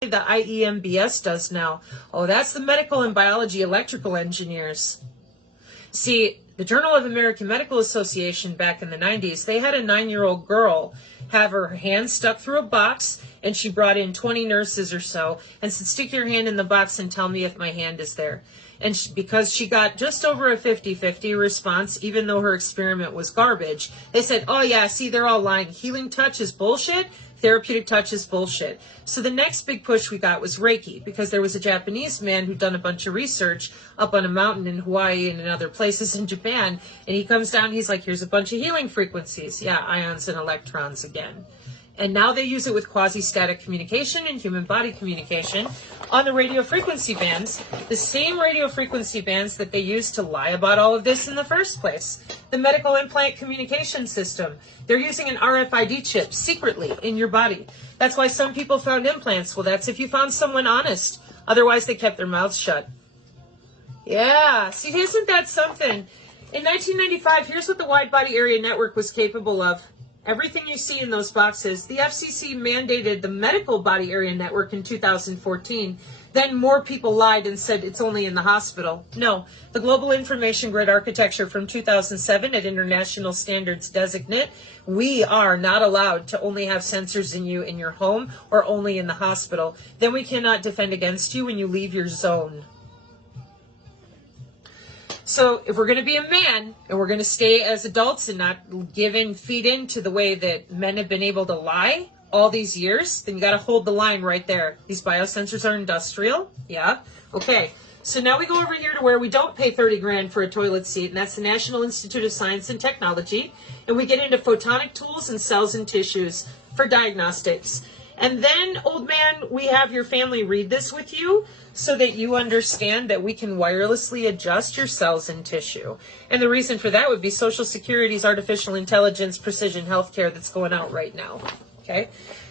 the IEMBS does now. Oh, that's the medical and biology electrical engineers. See, the Journal of American Medical Association back in the 90s, they had a 9-year-old girl have her hand stuck through a box, and she brought in 20 nurses or so and said, stick your hand in the box and tell me if my hand is there. And because she got just over a 50-50 response, even though her experiment was garbage, they said, oh yeah, see, they're all lying. Healing touch is bullshit. Therapeutic touch is bullshit. So the next big push we got was Reiki, because there was a Japanese man who'd done a bunch of research up on a mountain in Hawaii and in other places in Japan. And he comes down, he's like, here's a bunch of healing frequencies. Yeah, ions and electrons again. And now they use it with quasi-static communication and human body communication on the radio frequency bands, the same radio frequency bands that they used to lie about all of this in the first place. The medical implant communication system. They're using an RFID chip secretly in your body. That's why some people found implants. Well, that's if you found someone honest. Otherwise, they kept their mouths shut. Yeah, see, isn't that something? In 1995, here's what the Wide Body Area Network was capable of. Everything you see in those boxes. The FCC mandated the Medical Body Area Network in 2014. Then more people lied and said it's only in the hospital. No, the Global Information Grid Architecture from 2007 at International Standards Designate, we are not allowed to only have sensors in you in your home or only in the hospital. Then we cannot defend against you when you leave your zone. So if we're going to be a man and we're going to stay as adults and not feed into the way that men have been able to lie all these years, then you got to hold the line right there. These biosensors are industrial. Yeah. Okay. So now we go over here to where we don't pay 30 grand for a toilet seat, and that's the National Institute of Science and Technology. And we get into photonic tools and cells and tissues for diagnostics. And then, old man, we have your family read this with you so that you understand that we can wirelessly adjust your cells and tissue. And the reason for that would be Social Security's artificial intelligence precision healthcare that's going out right now. Okay?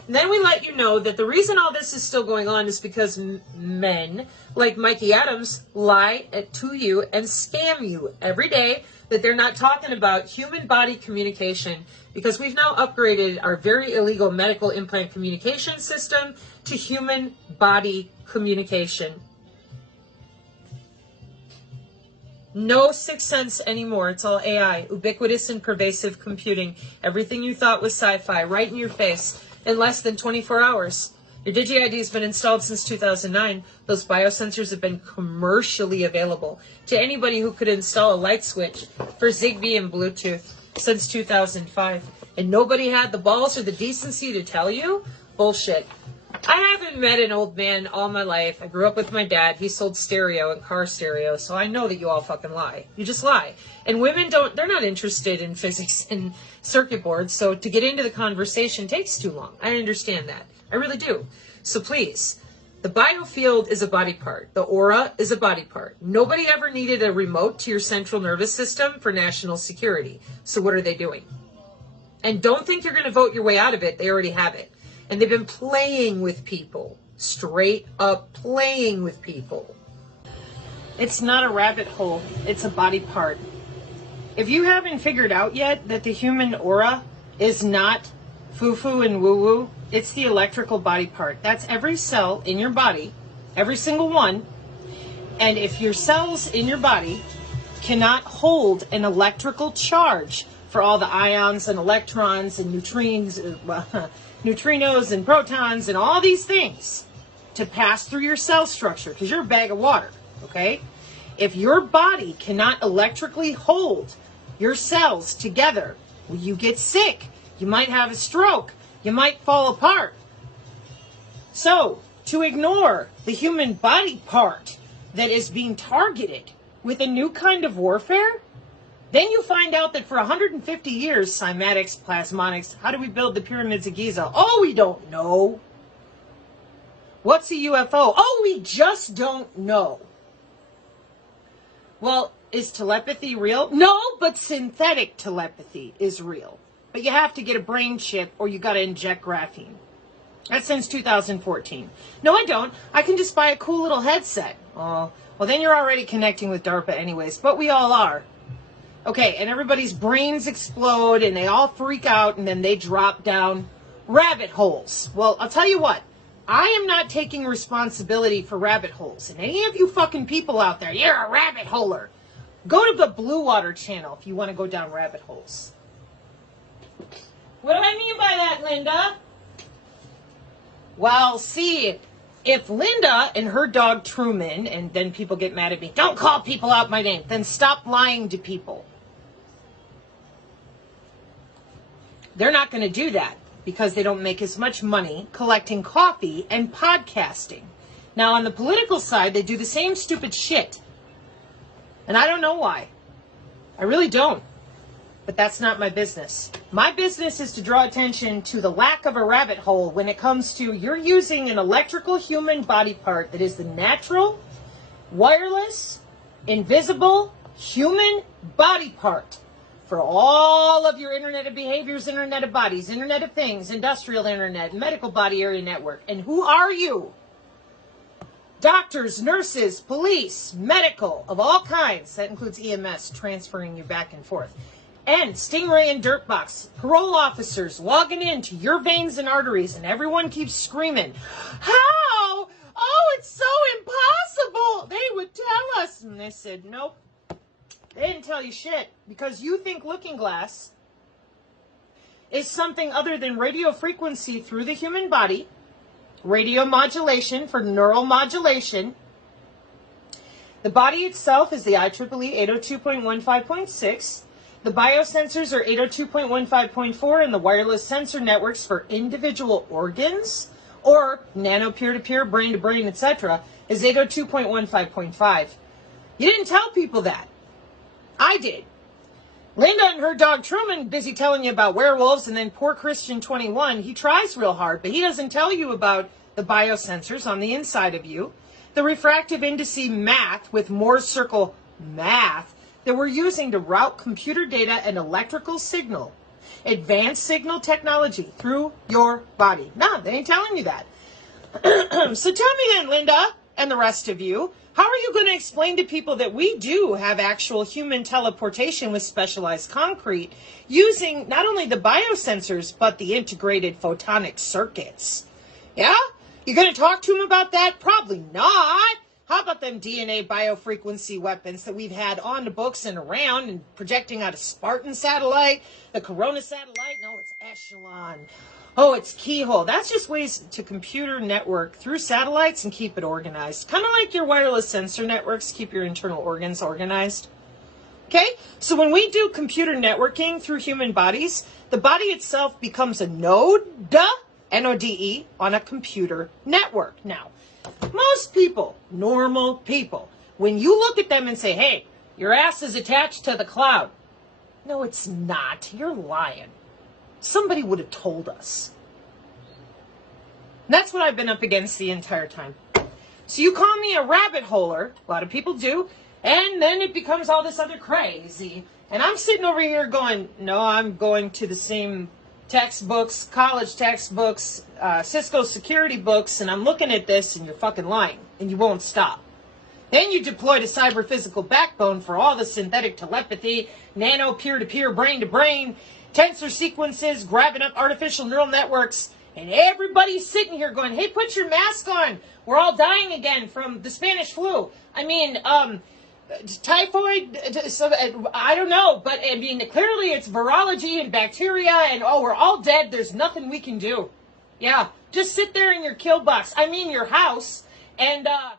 And then we let you know that the reason all this is still going on is because men like Mikey Adams lie to you and scam you every day that they're not talking about human body communication, because we've now upgraded our very illegal medical implant communication system to human body communication. No sixth sense anymore. It's all AI, ubiquitous and pervasive computing. Everything you thought was sci-fi, right in your face in less than 24 hours. Your DigiID has been installed since 2009. Those biosensors have been commercially available to anybody who could install a light switch for Zigbee and Bluetooth since 2005. And nobody had the balls or the decency to tell you? Bullshit. I haven't met an old man all my life. I grew up with my dad. He sold stereo and car stereo, so I know that you all fucking lie. You just lie. And women they're not interested in physics and circuit boards, so to get into the conversation takes too long. I understand that. I really do. So please, the biofield is a body part. The aura is a body part. Nobody ever needed a remote to your central nervous system for national security. So what are they doing? And don't think you're going to vote your way out of it. They already have it. And they've been playing with people. Straight up playing with people. It's not a rabbit hole. It's a body part. If you haven't figured out yet that the human aura is not foo-foo and woo-woo, it's the electrical body part. That's every cell in your body, every single one. And if your cells in your body cannot hold an electrical charge for all the ions and electrons and neutrinos and protons and all these things to pass through your cell structure, because you're a bag of water, okay? If your body cannot electrically hold your cells together, well, you get sick. You might have a stroke. You might fall apart. So, to ignore the human body part that is being targeted with a new kind of warfare, then you find out that for 150 years, cymatics, plasmonics, how do we build the pyramids of Giza? Oh, we don't know. What's a UFO? Oh, we just don't know. Well, is telepathy real? No, but synthetic telepathy is real. But you have to get a brain chip or you got to inject graphene. That's since 2014. No, I don't. I can just buy a cool little headset. Oh, well, then you're already connecting with DARPA anyways, but we all are. Okay, and everybody's brains explode and they all freak out and then they drop down rabbit holes. Well, I'll tell you what. I am not taking responsibility for rabbit holes. And any of you fucking people out there, you're a rabbit holer. Go to the Blue Water channel if you want to go down rabbit holes. What do I mean by that, Linda? Well, see, if Linda and her dog Truman, and then people get mad at me, don't call people out my name, then stop lying to people. They're not going to do that because they don't make as much money collecting coffee and podcasting. Now, on the political side, they do the same stupid shit. And I don't know why. I really don't. But that's not my business. My business is to draw attention to the lack of a rabbit hole when it comes to you're using an electrical human body part that is the natural, wireless, invisible human body part for all of your Internet of Behaviors, Internet of Bodies, Internet of Things, Industrial Internet, Medical Body Area Network. And who are you? Doctors, nurses, police, medical, of all kinds. That includes EMS, transferring you back and forth. And Stingray and Dirtbox, parole officers logging into your veins and arteries, and everyone keeps screaming, how? Oh, it's so impossible. They would tell us. And they said, nope. They didn't tell you shit, because you think Looking Glass is something other than radio frequency through the human body, radio modulation for neural modulation. The body itself is the IEEE 802.15.6. The biosensors are 802.15.4, and the wireless sensor networks for individual organs or nano peer-to-peer, brain-to-brain, etc. is 802.15.5. You didn't tell people that. I did. Linda and her dog Truman busy telling you about werewolves, and then poor Christian 21, he tries real hard, but he doesn't tell you about the biosensors on the inside of you, the refractive indice math with Moore's circle math that we're using to route computer data and electrical signal, advanced signal technology through your body. No, they ain't telling you that. So tell me then, Linda, and the rest of you, how are you going to explain to people that we do have actual human teleportation with specialized concrete using not only the biosensors, but the integrated photonic circuits? Yeah? You going to talk to them about that? Probably not. How about them DNA biofrequency weapons that we've had on the books and around and projecting out a Spartan satellite, the Corona satellite? No, it's Echelon. Oh, it's Keyhole. That's just ways to computer network through satellites and keep it organized. Kind of like your wireless sensor networks keep your internal organs organized. Okay? So when we do computer networking through human bodies, the body itself becomes a node, N-O-D-E, on a computer network. Now, most people, normal people, when you look at them and say, hey, your ass is attached to the cloud. No, it's not. You're lying. Somebody would have told us. And that's what I've been up against the entire time. So you call me a rabbit holer, a lot of people do, and then it becomes all this other crazy. And I'm sitting over here going, no, I'm going to the same textbooks, college textbooks, Cisco security books, and I'm looking at this, and you're fucking lying, and you won't stop. Then you deployed a cyber-physical backbone for all the synthetic telepathy, nano peer-to-peer, brain-to-brain, tensor sequences, grabbing up artificial neural networks, and everybody's sitting here going, hey, put your mask on. We're all dying again from the Spanish flu. I mean, typhoid, so, I don't know, but I mean, clearly it's virology and bacteria, and oh, we're all dead. There's nothing we can do. Yeah, just sit there in your kill box. I mean, your house, and, yeah,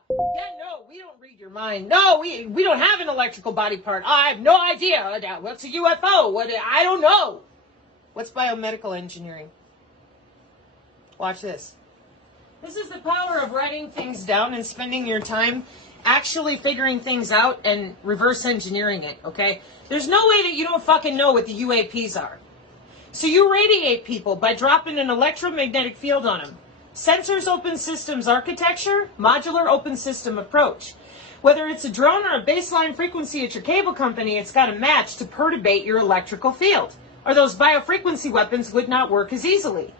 no, we don't read your mind. No, we don't have an electrical body part. I have no idea. What's a UFO? I don't know. What's biomedical engineering? Watch this. This is the power of writing things down and spending your time actually figuring things out and reverse engineering it, okay? There's no way that you don't fucking know what the UAPs are. So you radiate people by dropping an electromagnetic field on them. Sensors open systems architecture, modular open system approach. Whether it's a drone or a baseline frequency at your cable company, it's got a match to perturbate your electrical field, or those biofrequency weapons would not work as easily.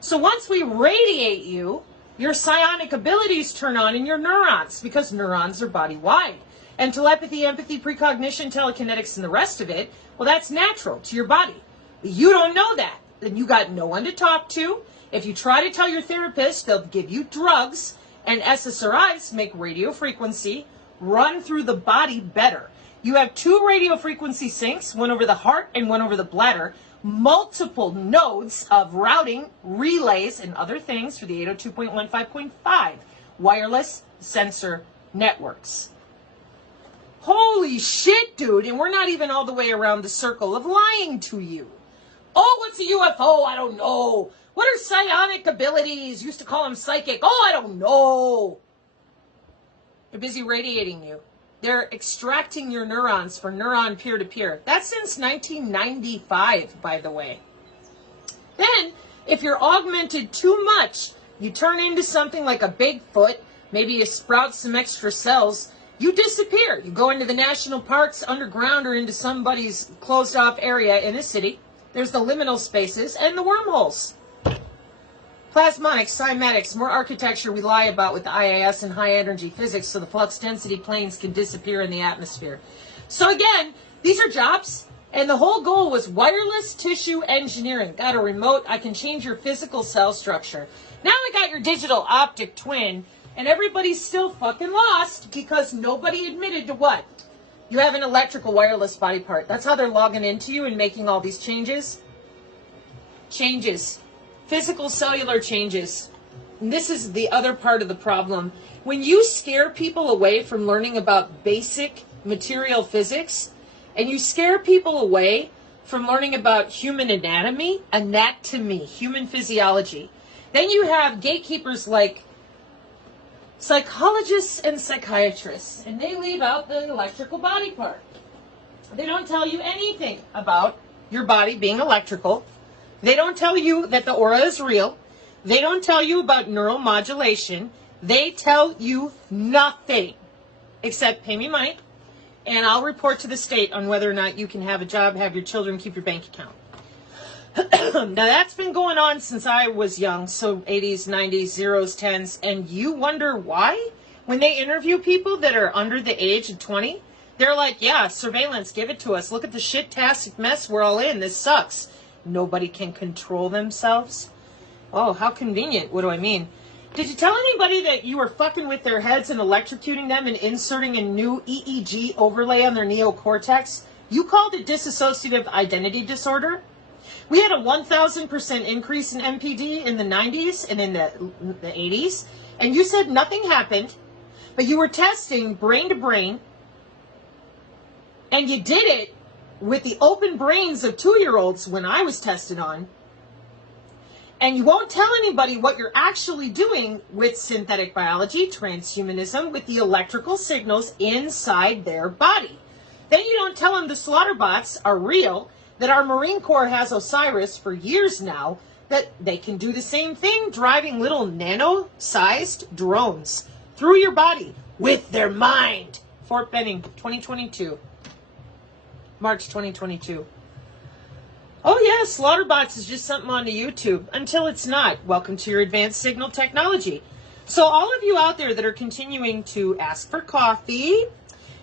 So once we radiate you, your psionic abilities turn on in your neurons, because neurons are body-wide. And telepathy, empathy, precognition, telekinetics, and the rest of it, well, that's natural to your body. But you don't know that. Then you got no one to talk to. If you try to tell your therapist, they'll give you drugs, and SSRIs make radio frequency run through the body better. You have 2 radio frequency sinks, one over the heart and one over the bladder, multiple nodes of routing, relays, and other things for the 802.15.5 wireless sensor networks. Holy shit, dude, and we're not even all the way around the circle of lying to you. Oh, what's a UFO? I don't know. What are psionic abilities? Used to call them psychic. Oh, I don't know. They're busy radiating you. They're extracting your neurons for neuron peer-to-peer. That's since 1995, by the way. Then, if you're augmented too much, you turn into something like a Bigfoot, maybe you sprout some extra cells, you disappear. You go into the national parks, underground, or into somebody's closed-off area in a city. There's the liminal spaces and the wormholes. Plasmonics, cymatics, more architecture we lie about with the IAS and high energy physics so the flux density planes can disappear in the atmosphere. So again, these are jobs, and the whole goal was wireless tissue engineering. Got a remote, I can change your physical cell structure. Now I got your digital optic twin, and everybody's still fucking lost because nobody admitted to what? You have an electrical wireless body part. That's how they're logging into you and making all these changes. Changes. Physical cellular changes. And this is the other part of the problem. When you scare people away from learning about basic material physics, and you scare people away from learning about human anatomy, human physiology, then you have gatekeepers like psychologists and psychiatrists, and they leave out the electrical body part. They don't tell you anything about your body being electrical. They don't tell you that the aura is real. They don't tell you about neuromodulation. They tell you nothing except pay me money, and I'll report to the state on whether or not you can have a job, have your children, keep your bank account. Now, that's been going on since I was young, so 80s, 90s, zeros, 10s, and you wonder why? When they interview people that are under the age of 20, they're like, yeah, surveillance, give it to us. Look at the shit-tastic mess we're all in. This sucks. Nobody can control themselves. Oh, how convenient. What do I mean? Did you tell anybody that you were fucking with their heads and electrocuting them and inserting a new EEG overlay on their neocortex? You called it dissociative identity disorder? We had a 1,000% increase in MPD in the 90s and in the 80s, and you said nothing happened, but you were testing brain to brain, and you did it with the open brains of 2-year-olds when I was tested on, and you won't tell anybody what you're actually doing with synthetic biology, transhumanism, with the electrical signals inside their body. Then you don't tell them the slaughter bots are real, that our Marine Corps has Osiris for years now, that they can do the same thing, driving little nano-sized drones through your body with their mind. Fort Benning, 2022. March 2022. Oh yeah, Slaughterbots is just something on the YouTube until it's not. Welcome to your advanced signal technology. So all of you out there that are continuing to ask for coffee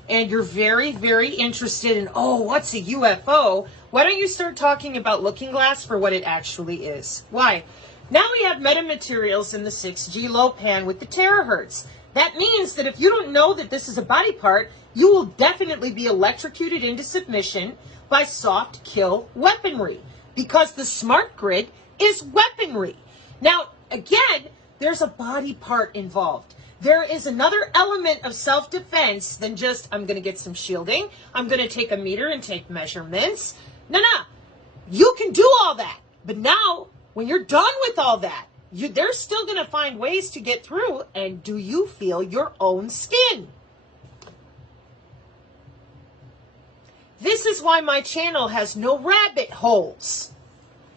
and you're very, very interested in, oh, what's a UFO? Why don't you start talking about Looking Glass for what it actually is? Why? Now we have metamaterials in the 6G low pan with the terahertz. That means that if you don't know that this is a body part, you will definitely be electrocuted into submission by soft kill weaponry, because the smart grid is weaponry. Now, again, there's a body part involved. There is another element of self-defense than just, I'm going to get some shielding, I'm going to take a meter and take measurements. No. You can do all that. But now, when you're done with all that, they're still going to find ways to get through. And do you feel your own skin? This is why my channel has no rabbit holes.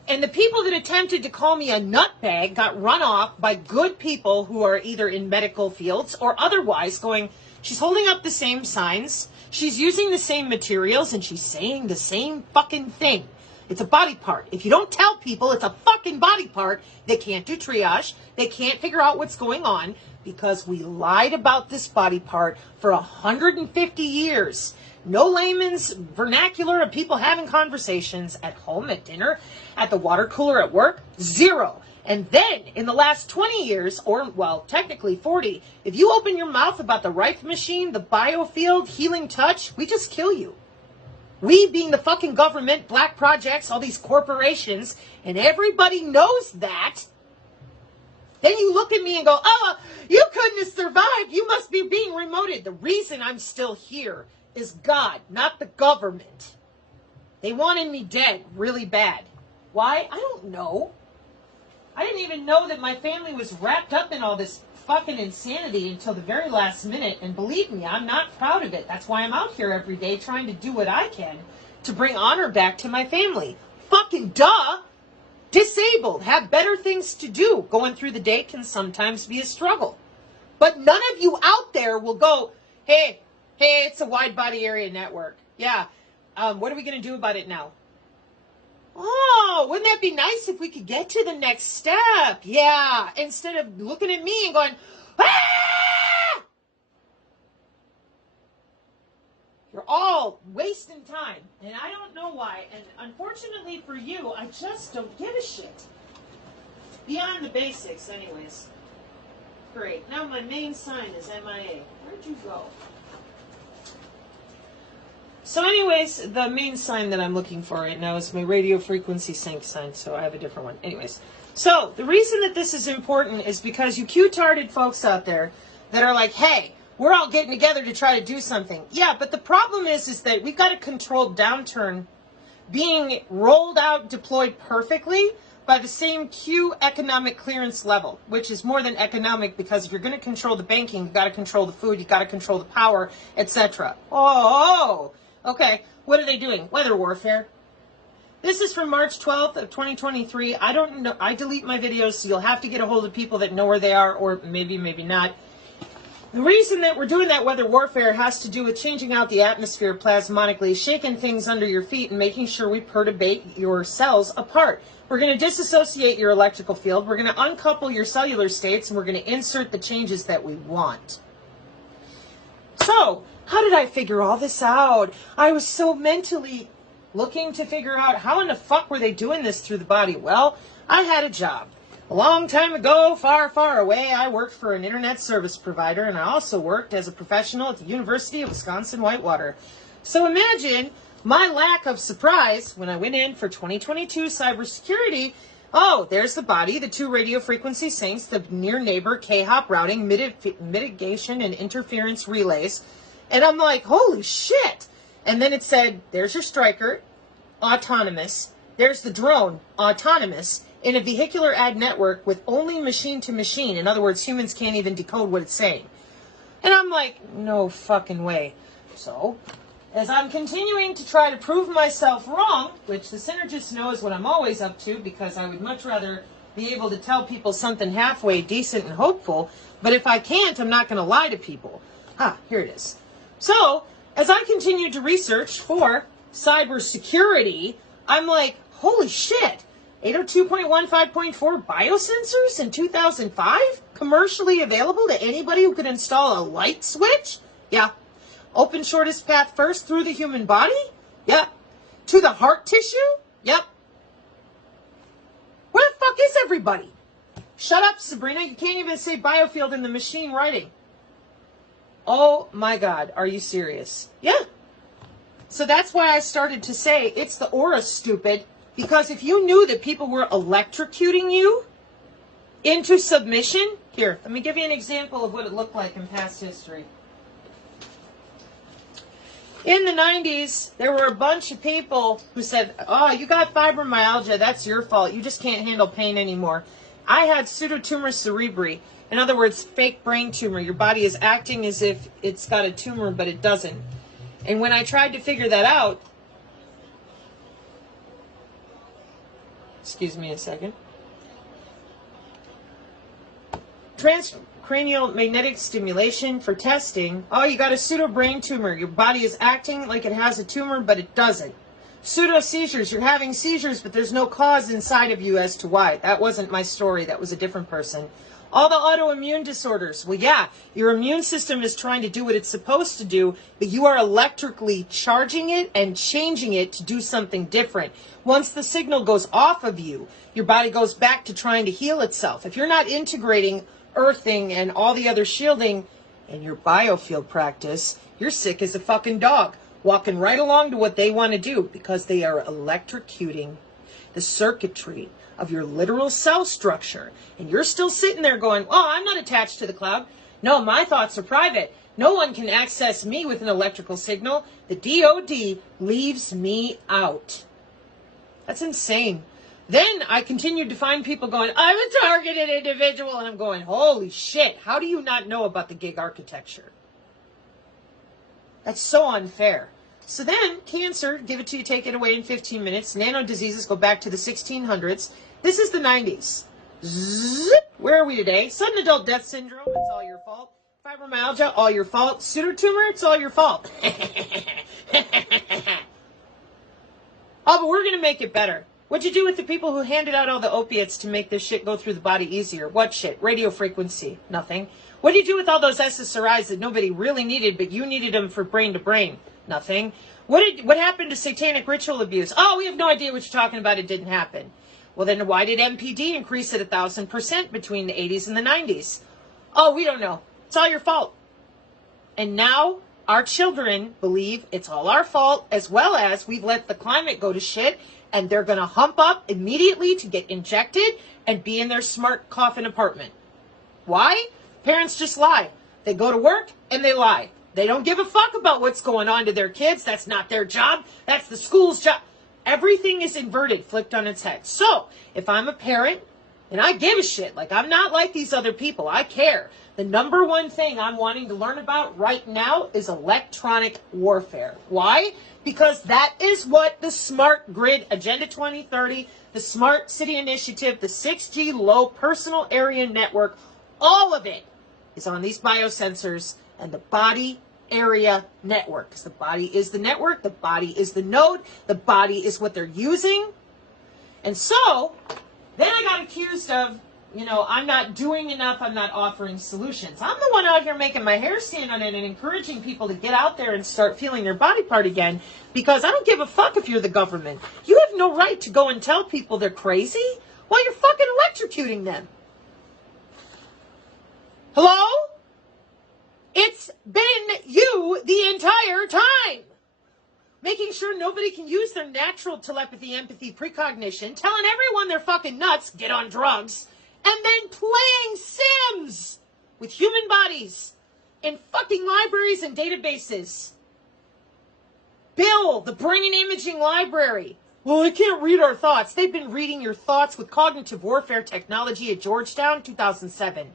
And the people that attempted to call me a nutbag got run off by good people who are either in medical fields or otherwise going, she's holding up the same signs, she's using the same materials, and she's saying the same fucking thing. It's a body part. If you don't tell people it's a fucking body part, they can't do triage. They can't figure out what's going on because we lied about this body part for 150 years. No layman's vernacular of people having conversations at home, at dinner, at the water cooler, at work. Zero. And then, in the last 20 years, or, well, technically 40, if you open your mouth about the Rife machine, the biofield, healing touch, we just kill you. We, being the fucking government, black projects, all these corporations, and everybody knows that. Then you look at me and go, oh, you couldn't have survived. You must be being remoted. The reason I'm still here is God, not the government. They wanted me dead really bad. Why? I don't know. I didn't even know that my family was wrapped up in all this fucking insanity until the very last minute. And believe me, I'm not proud of it. That's why I'm out here every day trying to do what I can to bring honor back to my family. Fucking duh. Disabled. Have better things to do. Going through the day can sometimes be a struggle. But none of you out there will go, hey, it's a wide body area network. Yeah. What are we going to do about it now? Oh, wouldn't that be nice if we could get to the next step? Yeah, instead of looking at me and going, ah! You're all wasting time, and I don't know why. And unfortunately for you, I just don't give a shit. Beyond the basics, anyways. Great. Now my main sign is MIA. Where'd you go? So anyways, the main sign that I'm looking for right now is my radio frequency sync sign, so I have a different one. Anyways, so the reason that this is important is because you cute-tarded folks out there that are like, hey, we're all getting together to try to do something. Yeah, but the problem is that we've got a controlled downturn being rolled out, deployed perfectly by the same Q economic clearance level, which is more than economic because if you're going to control the banking, you've got to control the food, you've got to control the power, etc. Oh, okay, what are they doing? Weather warfare. This is from March 12th of 2023. I don't know. I delete my videos, so you'll have to get a hold of people that know where they are, or maybe not. The reason that we're doing that weather warfare has to do with changing out the atmosphere plasmonically, shaking things under your feet, and making sure we perturbate your cells apart. We're going to disassociate your electrical field. We're going to uncouple your cellular states, and we're going to insert the changes that we want. So, how did I figure all this out? I was so mentally looking to figure out how in the fuck were they doing this through the body. Well, I had a job. A long time ago, far, far away, I worked for an internet service provider, and I also worked as a professional at the University of Wisconsin-Whitewater. So imagine my lack of surprise when I went in for 2022 cybersecurity. Oh, there's the body, the 2 radio frequency syncs, the near neighbor K-hop routing, mitigation, and interference relays. And I'm like, holy shit. And then it said, there's your striker, autonomous. There's the drone, autonomous, in a vehicular ad network with only machine to machine. In other words, humans can't even decode what it's saying. And I'm like, no fucking way. So, as I'm continuing to try to prove myself wrong, which the synergist knows what I'm always up to, because I would much rather be able to tell people something halfway decent and hopeful, but if I can't, I'm not going to lie to people. Here it is. So, as I continued to research for cybersecurity, I'm like, holy shit, 802.15.4 biosensors in 2005? Commercially available to anybody who could install a light switch? Yeah. Open shortest path first through the human body? Yep. To the heart tissue? Yep. Where the fuck is everybody? Shut up, Sabrina. You can't even say biofield in the machine writing. Oh my God, are you serious? Yeah. So that's why I started to say it's the aura, stupid. Because if you knew that people were electrocuting you into submission, here, let me give you an example of what it looked like in past history. In the 90s, there were a bunch of people who said, oh, you got fibromyalgia, that's your fault. You just can't handle pain anymore. I had pseudotumor cerebri. In other words, fake brain tumor. Your body is acting as if it's got a tumor, but it doesn't. And when I tried to figure that out, excuse me a second, transcranial magnetic stimulation for testing. Oh, you got a pseudo brain tumor. Your body is acting like it has a tumor, but it doesn't. Pseudo seizures. You're having seizures, but there's no cause inside of you as to why. That wasn't my story. That was a different person. All the autoimmune disorders. Well, yeah, your immune system is trying to do what it's supposed to do, but you are electrically charging it and changing it to do something different. Once the signal goes off of you, your body goes back to trying to heal itself. If you're not integrating earthing and all the other shielding in your biofield practice, you're sick as a fucking dog, walking right along to what they want to do because they are electrocuting the circuitry of your literal cell structure. And you're still sitting there going, oh, I'm not attached to the cloud. No, my thoughts are private. No one can access me with an electrical signal. The DOD leaves me out. That's insane. Then I continued to find people going, I'm a targeted individual. And I'm going, holy shit, how do you not know about the gig architecture? That's so unfair. So then cancer, give it to you, take it away in 15 minutes. Nano diseases go back to the 1600s. This is the 90s. Zip. Where are we today? Sudden adult death syndrome, it's all your fault. Fibromyalgia, all your fault. Pseudotumor, it's all your fault. Oh, but we're going to make it better. What'd you do with the people who handed out all the opiates to make this shit go through the body easier? What shit? Radio frequency. Nothing. What do you do with all those SSRIs that nobody really needed, but you needed them for brain to brain? Nothing. What happened to satanic ritual abuse? Oh, we have no idea what you're talking about. It didn't happen. Well, then why did MPD increase at 1,000% between the 80s and the 90s? Oh, we don't know. It's all your fault. And now our children believe it's all our fault, as well as we've let the climate go to shit, and they're going to hump up immediately to get injected and be in their smart coffin apartment. Why? Parents just lie. They go to work and they lie. They don't give a fuck about what's going on to their kids. That's not their job. That's the school's job. Everything is inverted, flipped on its head. So, if I'm a parent, and I give a shit, like I'm not like these other people, I care. The number one thing I'm wanting to learn about right now is electronic warfare. Why? Because that is what the Smart Grid Agenda 2030, the Smart City Initiative, the 6G Low Personal Area Network, all of it is on these biosensors and the body area network. Because the body is the network, the body is the node, the body is what they're using. And so, then I got accused of, I'm not doing enough, I'm not offering solutions. I'm the one out here making my hair stand on it and encouraging people to get out there and start feeling their body part again, because I don't give a fuck if you're the government. You have no right to go and tell people they're crazy while you're fucking electrocuting them. Hello? It's been you the entire time. Making sure nobody can use their natural telepathy, empathy, precognition, telling everyone they're fucking nuts, get on drugs, and then playing Sims with human bodies in fucking libraries and databases. Bill, the brain imaging library. Well, they can't read our thoughts. They've been reading your thoughts with cognitive warfare technology at Georgetown, 2007.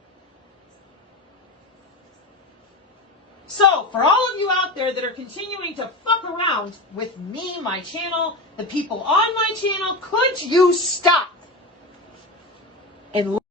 So, for all of you out there that are continuing to fuck around with me, my channel, the people on my channel, could you stop and